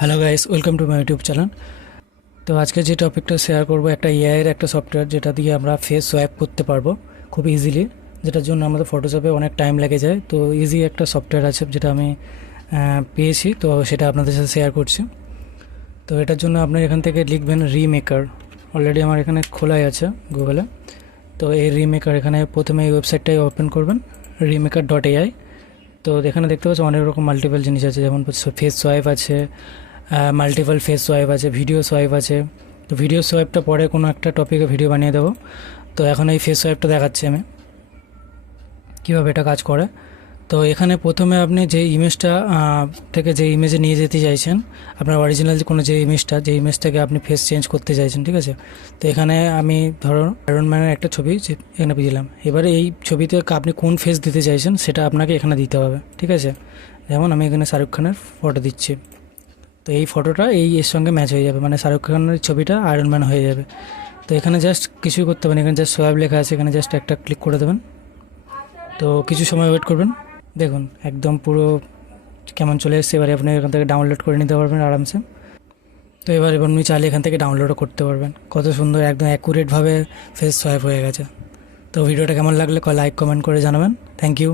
Hello guys, welcome to my YouTube channel. তো আজকে যে টপিকটা শেয়ার করব, একটা এআইয়ের একটা সফটওয়্যার যেটা দিয়ে আমরা ফেস সোয়াইপ করতে পারবো খুব ইজিলি, যেটার জন্য আমাদের ফটোশপে অনেক টাইম লেগে যায়। তো ইজি একটা সফটওয়্যার আছে যেটা আমি পেয়েছি, তো সেটা আপনাদের সাথে শেয়ার করছি। তো এটার জন্য আপনার এখান থেকে লিখবেন রিমেকার। অলরেডি আমার এখানে খোলাই আছে গুগলে। তো এই রিমেকার, এখানে প্রথমে এই ওয়েবসাইটটাই ওপেন করবেন, রিমেকার.ai। তো এখানে দেখতে পাচ্ছি অনেক রকম মাল্টিপল জিনিস আছে, যেমন ফেস সোয়াইপ আছে, মাল্টিপল ফেস সোয়াইপ আছে, ভিডিও সোয়াইপ আছে। তো ভিডিও সোয়াইপটা পরে কোনো একটা টপিকে ভিডিও বানিয়ে দেবো। তো এখন এই ফেস সোয়াইপটা দেখাচ্ছি আমি কীভাবে এটা কাজ করে। তো এখানে প্রথমে আপনি যে ইমেজটা থেকে যে ইমেজে নিয়ে যেতে চাইছেন, আপনার অরিজিনাল কোনো যে ইমেজটাকে আপনি ফেস চেঞ্জ করতে চাইছেন, ঠিক আছে। তো এখানে আমি ধরো আয়রন ম্যানের একটা ছবি এখানে দিলাম। এবারে এই ছবিতে আপনি কোন ফেস দিতে চাইছেন সেটা আপনাকে এখানে দিতে হবে, ঠিক আছে। যেমন আমি এখানে শাহরুখ খানের ফটো দিচ্ছি। তো এই ফটোটা এর সঙ্গে ম্যাচ হয়ে যাবে, মানে শাহরুখ খানের ছবিটা আয়রন ম্যান হয়ে যাবে। তো এখানে জাস্ট কিছুই করতে হবে না, এখানে জাস্ট সোয়াইপ লেখা আছে, এখানে জাস্ট একটা ক্লিক করে দেবেন। তো কিছু সময় ওয়েট করবেন, দেখুন একদম পুরো কেমন চলে এসছে। এবারে আপনি এখান থেকে ডাউনলোড করে নিতে পারবেন আরামসে। তো এবার আপনি চাইলে এখান থেকে ডাউনলোডও করতে পারবেন। কত সুন্দর, একদম অ্যাকুরেটভাবে ফেস সোয়াইপ হয়ে গেছে। তো ভিডিওটা কেমন লাগলে লাইক কমেন্ট করে জানাবেন। Thank you.